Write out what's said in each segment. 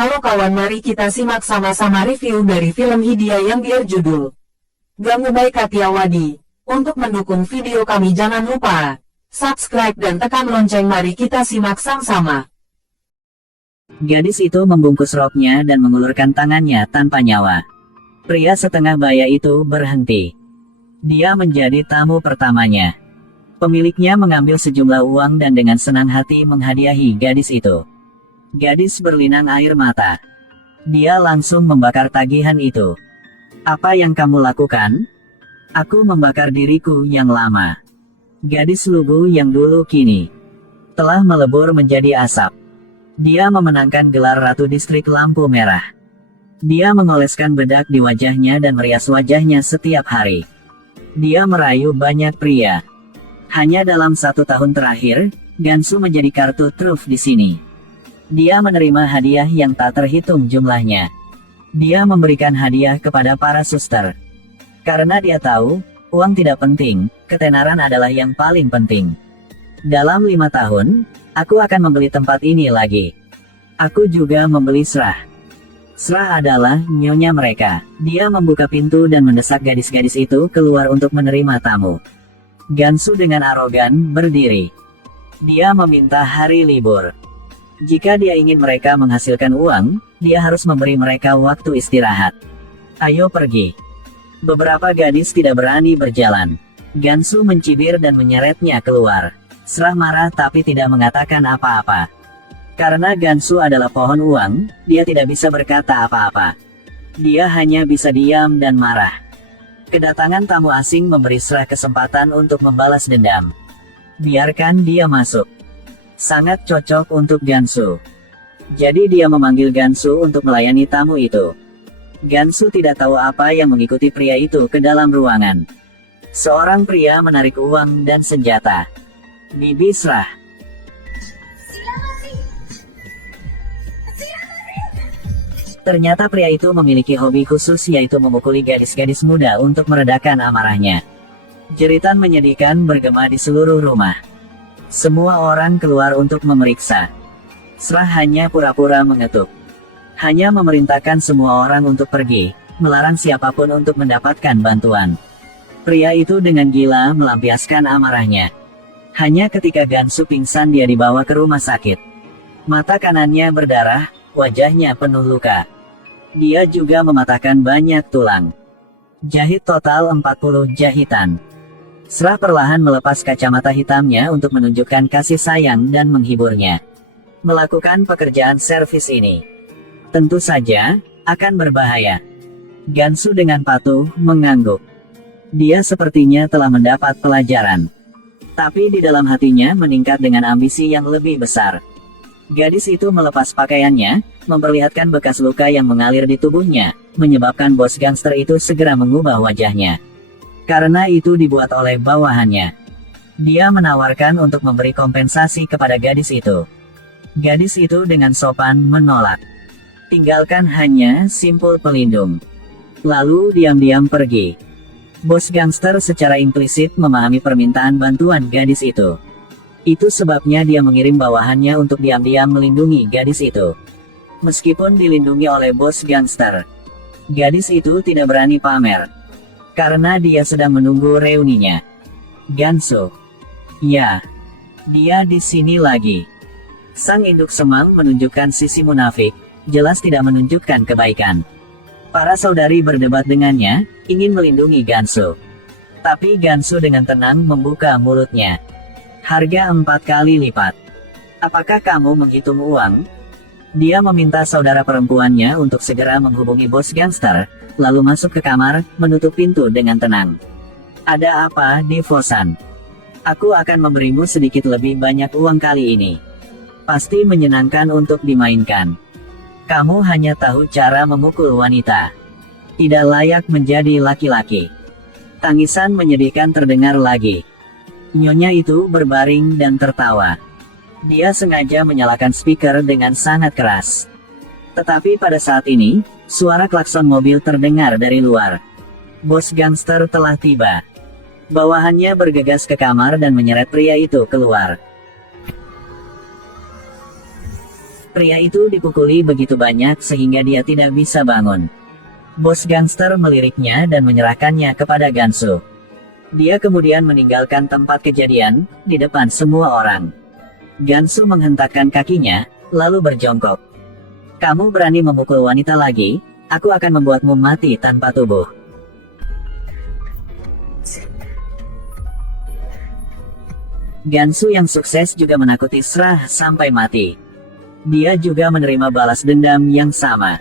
Halo kawan, mari kita simak sama-sama review dari film Hindia yang berjudul Gangubai Kathiawadi. Untuk mendukung video kami jangan lupa subscribe dan tekan lonceng. Mari kita simak sama-sama. Gadis itu membungkus roknya dan mengulurkan tangannya tanpa nyawa. Pria setengah baya itu berhenti. Dia menjadi tamu pertamanya. Pemiliknya mengambil sejumlah uang dan dengan senang hati menghadiahi gadis itu. Gadis berlinang air mata. Dia langsung membakar tagihan itu. Apa yang kamu lakukan? Aku membakar diriku yang lama. Gadis lugu yang dulu kini telah melebur menjadi asap. Dia memenangkan gelar Ratu Distrik Lampu Merah. Dia mengoleskan bedak di wajahnya dan merias wajahnya setiap hari. Dia merayu banyak pria. Hanya dalam 1 tahun terakhir, Gansu menjadi kartu truf di sini. Dia menerima hadiah yang tak terhitung jumlahnya. Dia memberikan hadiah kepada para suster. Karena dia tahu, uang tidak penting, ketenaran adalah yang paling penting. Dalam 5 tahun, aku akan membeli tempat ini lagi. Aku juga membeli Srah. Srah adalah nyonya mereka. Dia membuka pintu dan mendesak gadis-gadis itu keluar untuk menerima tamu. Gansu dengan arogan berdiri. Dia meminta hari libur. Jika dia ingin mereka menghasilkan uang, dia harus memberi mereka waktu istirahat. Ayo pergi. Beberapa gadis tidak berani berjalan. Gansu mencibir dan menyeretnya keluar. Srah marah tapi tidak mengatakan apa-apa. Karena Gansu adalah pohon uang, dia tidak bisa berkata apa-apa. Dia hanya bisa diam dan marah. Kedatangan tamu asing memberi Srah kesempatan untuk membalas dendam. Biarkan dia masuk. Sangat cocok untuk Gansu. Jadi dia memanggil Gansu untuk melayani tamu itu. Gansu tidak tahu apa yang mengikuti pria itu ke dalam ruangan. Seorang pria menarik uang dan senjata. Bibi Srah. Ternyata pria itu memiliki hobi khusus, yaitu memukuli gadis-gadis muda untuk meredakan amarahnya. Jeritan menyedihkan bergema di seluruh rumah. Semua orang keluar untuk memeriksa. Srah hanya pura-pura mengetuk. Hanya memerintahkan semua orang untuk pergi, melarang siapapun untuk mendapatkan bantuan. Pria itu dengan gila melampiaskan amarahnya. Hanya ketika Gansu pingsan dia dibawa ke rumah sakit. Mata kanannya berdarah, wajahnya penuh luka. Dia juga mematahkan banyak tulang. Jahit total 40 jahitan. Srah perlahan melepas kacamata hitamnya untuk menunjukkan kasih sayang dan menghiburnya. Melakukan pekerjaan servis ini tentu saja akan berbahaya. Gansu dengan patuh mengangguk. Dia sepertinya telah mendapat pelajaran. Tapi di dalam hatinya meningkat dengan ambisi yang lebih besar. Gadis itu melepas pakaiannya, memperlihatkan bekas luka yang mengalir di tubuhnya, menyebabkan bos gangster itu segera mengubah wajahnya. Karena itu dibuat oleh bawahannya. Dia menawarkan untuk memberi kompensasi kepada gadis itu. Gadis itu dengan sopan menolak. Tinggalkan hanya simpul pelindung. Lalu diam-diam pergi. Bos gangster secara implisit memahami permintaan bantuan gadis itu. Itu sebabnya dia mengirim bawahannya untuk diam-diam melindungi gadis itu. Meskipun dilindungi oleh bos gangster, gadis itu tidak berani pamer. Karena dia sedang menunggu reuninya. Gansu. Ya. Dia di sini lagi. Sang induk semang menunjukkan sisi munafik. Jelas tidak menunjukkan kebaikan. Para saudari berdebat dengannya, ingin melindungi Gansu. Tapi Gansu dengan tenang membuka mulutnya. Harga 4 kali lipat. Apakah kamu menghitung uang? Dia meminta saudara perempuannya untuk segera menghubungi bos gangster, lalu masuk ke kamar, menutup pintu dengan tenang. Ada apa, Devosan? Aku akan memberimu sedikit lebih banyak uang kali ini. Pasti menyenangkan untuk dimainkan. Kamu hanya tahu cara memukul wanita. Tidak layak menjadi laki-laki. Tangisan menyedihkan terdengar lagi. Nyonya itu berbaring dan tertawa. Dia sengaja menyalakan speaker dengan sangat keras. Tetapi pada saat ini, suara klakson mobil terdengar dari luar. Bos gangster telah tiba. Bawahannya bergegas ke kamar dan menyeret pria itu keluar. Pria itu dipukuli begitu banyak sehingga dia tidak bisa bangun. Bos gangster meliriknya dan menyerahkannya kepada Gansu. Dia kemudian meninggalkan tempat kejadian, di depan semua orang. Gansu menghentakkan kakinya, lalu berjongkok. Kamu berani memukul wanita lagi, aku akan membuatmu mati tanpa tubuh. Gansu yang sukses juga menakuti Srah sampai mati. Dia juga menerima balas dendam yang sama.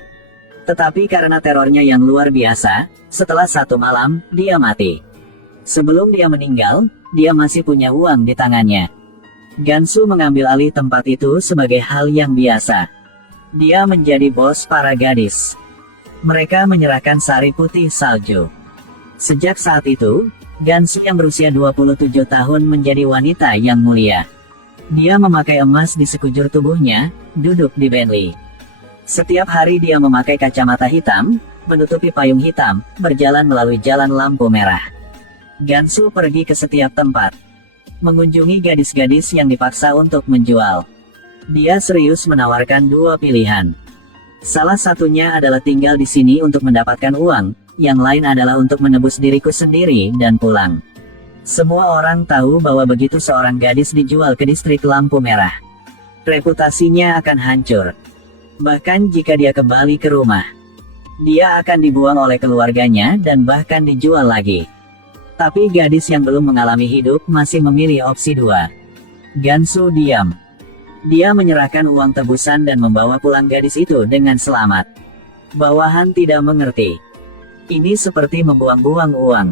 Tetapi karena terornya yang luar biasa, setelah 1 malam, dia mati. Sebelum dia meninggal, dia masih punya uang di tangannya. Gansu mengambil alih tempat itu sebagai hal yang biasa. Dia menjadi bos para gadis. Mereka menyerahkan sari putih salju. Sejak saat itu, Gansu yang berusia 27 tahun menjadi wanita yang mulia. Dia memakai emas di sekujur tubuhnya, duduk di Bentley. Setiap hari dia memakai kacamata hitam, menutupi payung hitam, berjalan melalui jalan lampu merah. Gansu pergi ke setiap tempat, mengunjungi gadis-gadis yang dipaksa untuk menjual. Dia serius menawarkan 2 pilihan. Salah satunya adalah tinggal di sini untuk mendapatkan uang, yang lain adalah untuk menebus diriku sendiri dan pulang. Semua orang tahu bahwa begitu seorang gadis dijual ke distrik lampu merah, reputasinya akan hancur. Bahkan jika dia kembali ke rumah, dia akan dibuang oleh keluarganya dan bahkan dijual lagi. Tapi gadis yang belum mengalami hidup masih memilih opsi 2. Gansu diam. Dia menyerahkan uang tebusan dan membawa pulang gadis itu dengan selamat. Bawahan tidak mengerti. Ini seperti membuang-buang uang.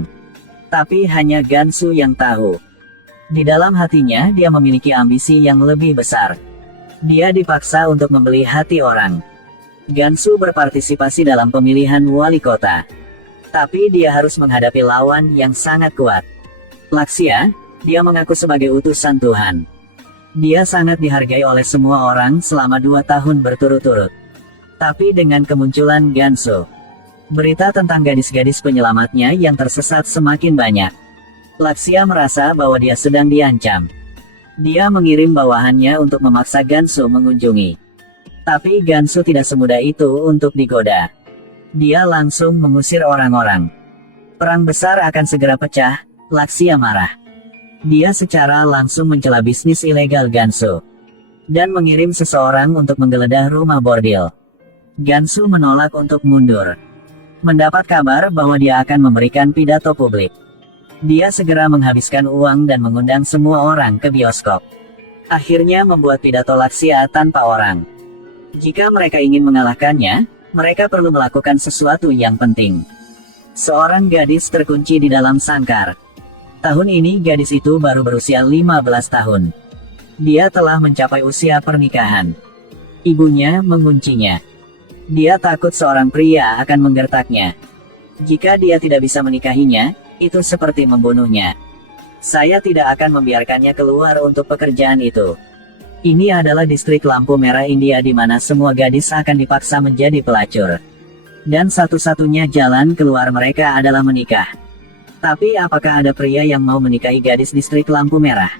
Tapi hanya Gansu yang tahu. Di dalam hatinya dia memiliki ambisi yang lebih besar. Dia dipaksa untuk membeli hati orang. Gansu berpartisipasi dalam pemilihan wali kota. Tapi dia harus menghadapi lawan yang sangat kuat. Lakshya, dia mengaku sebagai utusan Tuhan. Dia sangat dihargai oleh semua orang selama 2 tahun berturut-turut. Tapi dengan kemunculan Gansu, berita tentang gadis-gadis penyelamatnya yang tersesat semakin banyak. Lakshya merasa bahwa dia sedang diancam. Dia mengirim bawahannya untuk memaksa Gansu mengunjungi. Tapi Gansu tidak semudah itu untuk digoda. Dia langsung mengusir orang-orang. Perang besar akan segera pecah, Lakshya marah. Dia secara langsung mencela bisnis ilegal Gansu dan mengirim seseorang untuk menggeledah rumah bordil. Gansu menolak untuk mundur. Mendapat kabar bahwa dia akan memberikan pidato publik. Dia segera menghabiskan uang dan mengundang semua orang ke bioskop. Akhirnya membuat pidato Lakshya tanpa orang. Jika mereka ingin mengalahkannya, mereka perlu melakukan sesuatu yang penting. Seorang gadis terkunci di dalam sangkar. Tahun ini gadis itu baru berusia 15 tahun. Dia telah mencapai usia pernikahan. Ibunya menguncinya. Dia takut seorang pria akan menggertaknya. Jika dia tidak bisa menikahinya, itu seperti membunuhnya. Saya tidak akan membiarkannya keluar untuk pekerjaan itu. Ini adalah distrik lampu merah India di mana semua gadis akan dipaksa menjadi pelacur. Dan satu-satunya jalan keluar mereka adalah menikah. Tapi apakah ada pria yang mau menikahi gadis distrik lampu merah?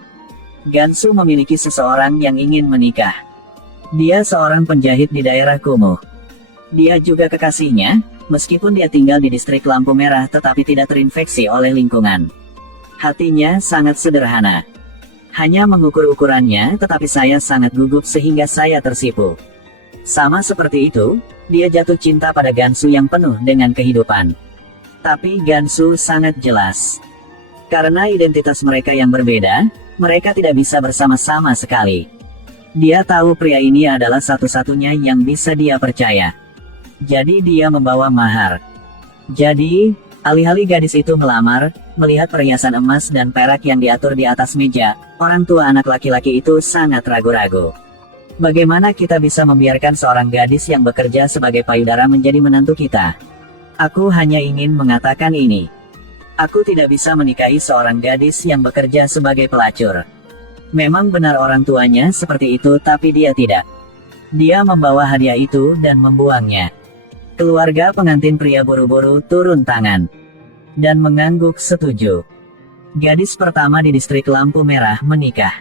Gansu memiliki seseorang yang ingin menikah. Dia seorang penjahit di daerah kumuh. Dia juga kekasihnya, meskipun dia tinggal di distrik lampu merah tetapi tidak terinfeksi oleh lingkungan. Hatinya sangat sederhana. Hanya mengukur ukurannya tetapi saya sangat gugup sehingga saya tersipu. Sama seperti itu, dia jatuh cinta pada Gansu yang penuh dengan kehidupan. Tapi Gansu sangat jelas. Karena identitas mereka yang berbeda, mereka tidak bisa bersama-sama sekali. Dia tahu pria ini adalah satu-satunya yang bisa dia percaya. Jadi dia membawa mahar. Jadi, alih-alih gadis itu melamar, melihat perhiasan emas dan perak yang diatur di atas meja, orang tua anak laki-laki itu sangat ragu-ragu. Bagaimana kita bisa membiarkan seorang gadis yang bekerja sebagai payudara menjadi menantu kita? Aku hanya ingin mengatakan ini. Aku tidak bisa menikahi seorang gadis yang bekerja sebagai pelacur. Memang benar orang tuanya seperti itu tapi dia tidak. Dia membawa hadiah itu dan membuangnya. Keluarga pengantin pria buru-buru turun tangan dan mengangguk setuju. Gadis pertama di distrik lampu merah menikah.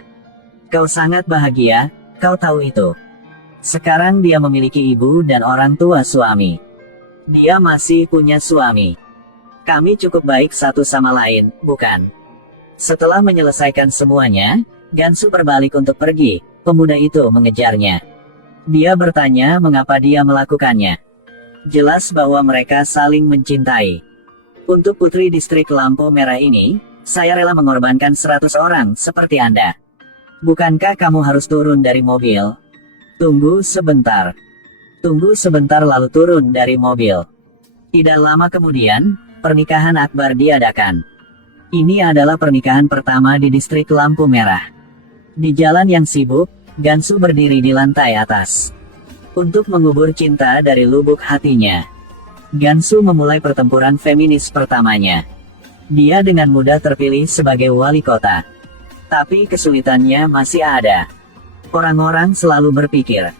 Kau sangat bahagia, kau tahu itu. Sekarang dia memiliki ibu dan orang tua suami. Dia masih punya suami. Kami cukup baik satu sama lain, bukan? Setelah menyelesaikan semuanya, Gansu berbalik untuk pergi. Pemuda itu mengejarnya. Dia bertanya mengapa dia melakukannya. Jelas bahwa mereka saling mencintai. Untuk putri distrik lampu merah ini, saya rela mengorbankan 100 orang seperti Anda. Bukankah kamu harus turun dari mobil? Tunggu sebentar. Tunggu sebentar lalu turun dari mobil. Tidak lama kemudian, pernikahan akbar diadakan. Ini adalah pernikahan pertama di distrik lampu merah. Di jalan yang sibuk, Gansu berdiri di lantai atas. Untuk mengubur cinta dari lubuk hatinya, Gansu memulai pertempuran feminis pertamanya. Dia dengan mudah terpilih sebagai wali kota. Tapi kesulitannya masih ada. Orang-orang selalu berpikir,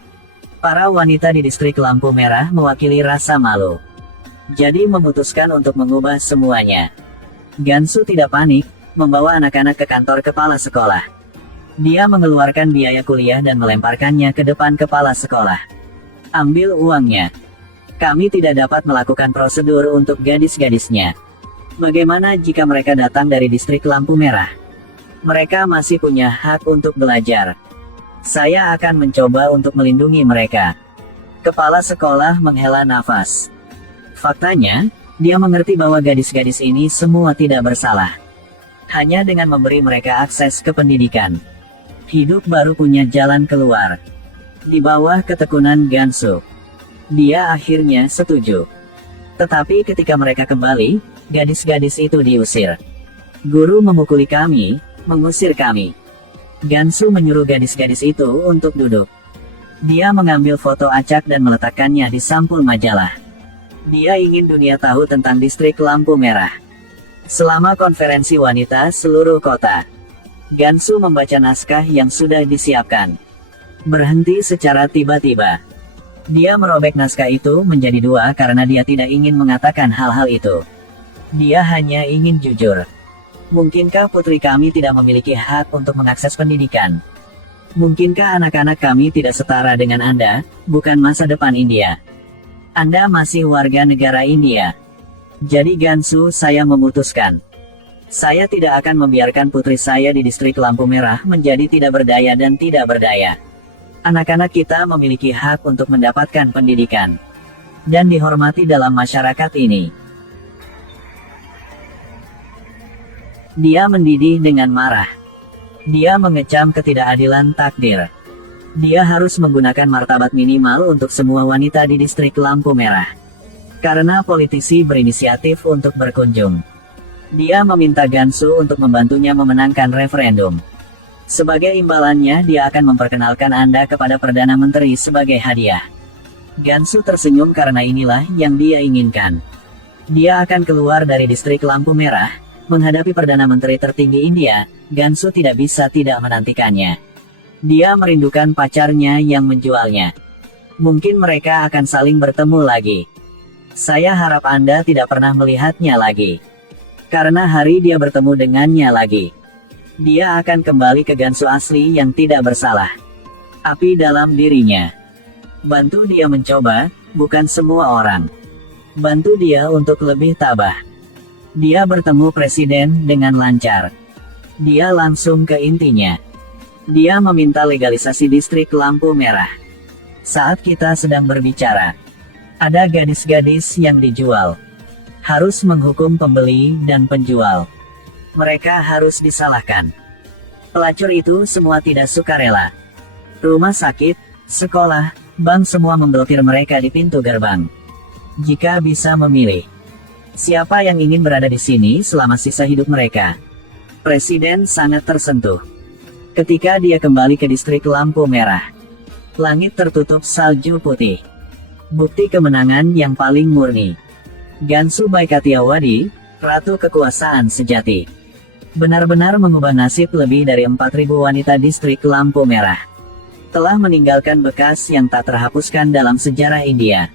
para wanita di distrik lampu merah mewakili rasa malu. Jadi memutuskan untuk mengubah semuanya. Gansu tidak panik, membawa anak-anak ke kantor kepala sekolah. Dia mengeluarkan biaya kuliah dan melemparkannya ke depan kepala sekolah. Ambil uangnya. Kami tidak dapat melakukan prosedur untuk gadis-gadisnya. Bagaimana jika mereka datang dari distrik lampu merah? Mereka masih punya hak untuk belajar. Saya akan mencoba untuk melindungi mereka. Kepala sekolah menghela nafas. Faktanya, dia mengerti bahwa gadis-gadis ini semua tidak bersalah. Hanya dengan memberi mereka akses ke pendidikan, hidup baru punya jalan keluar. Di bawah ketekunan Gansu, dia akhirnya setuju. Tetapi ketika mereka kembali, gadis-gadis itu diusir. Guru memukuli kami, mengusir kami. Gansu menyuruh gadis-gadis itu untuk duduk. Dia mengambil foto acak dan meletakkannya di sampul majalah. Dia ingin dunia tahu tentang distrik lampu merah. Selama konferensi wanita seluruh kota, Gansu membaca naskah yang sudah disiapkan. Berhenti secara tiba-tiba. Dia merobek naskah itu menjadi dua karena dia tidak ingin mengatakan hal-hal itu. Dia hanya ingin jujur. Mungkinkah putri kami tidak memiliki hak untuk mengakses pendidikan? Mungkinkah anak-anak kami tidak setara dengan Anda, bukan masa depan India? Anda masih warga negara India. Jadi Gansu, saya memutuskan. Saya tidak akan membiarkan putri saya di distrik lampu merah menjadi tidak berdaya dan tidak berdaya. Anak-anak kita memiliki hak untuk mendapatkan pendidikan dan dihormati dalam masyarakat ini. Dia mendidih dengan marah. Dia mengecam ketidakadilan takdir. Dia harus menggunakan martabat minimal untuk semua wanita di distrik lampu merah. Karena politisi berinisiatif untuk berkunjung. Dia meminta Gansu untuk membantunya memenangkan referendum. Sebagai imbalannya dia akan memperkenalkan Anda kepada Perdana Menteri sebagai hadiah. Gansu tersenyum karena inilah yang dia inginkan. Dia akan keluar dari distrik lampu merah, menghadapi Perdana Menteri tertinggi India. Gansu tidak bisa tidak menantikannya. Dia merindukan pacarnya yang menjualnya. Mungkin mereka akan saling bertemu lagi. Saya harap Anda tidak pernah melihatnya lagi. Karena hari dia bertemu dengannya lagi, dia akan kembali ke Gansu asli yang tidak bersalah. Api dalam dirinya. Bantu dia mencoba, bukan semua orang. Bantu dia untuk lebih tabah. Dia bertemu presiden dengan lancar. Dia langsung ke intinya. Dia meminta legalisasi distrik lampu merah. Saat kita sedang berbicara, ada gadis-gadis yang dijual. Harus menghukum pembeli dan penjual. Mereka harus disalahkan. Pelacur itu semua tidak sukarela. Rumah sakit, sekolah, bank semua memblokir mereka di pintu gerbang. Jika bisa memilih, siapa yang ingin berada di sini selama sisa hidup mereka? Presiden sangat tersentuh. Ketika dia kembali ke distrik lampu merah, langit tertutup salju putih. Bukti kemenangan yang paling murni. Gansu Baikatiawadi, Ratu Kekuasaan Sejati. Benar-benar mengubah nasib lebih dari 4.000 wanita distrik lampu merah. Telah meninggalkan bekas yang tak terhapuskan dalam sejarah India.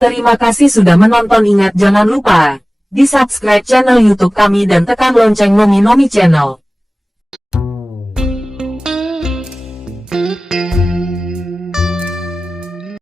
Terima kasih sudah menonton. Ingat jangan lupa di subscribe channel YouTube kami dan tekan lonceng Nomi Nomi Channel.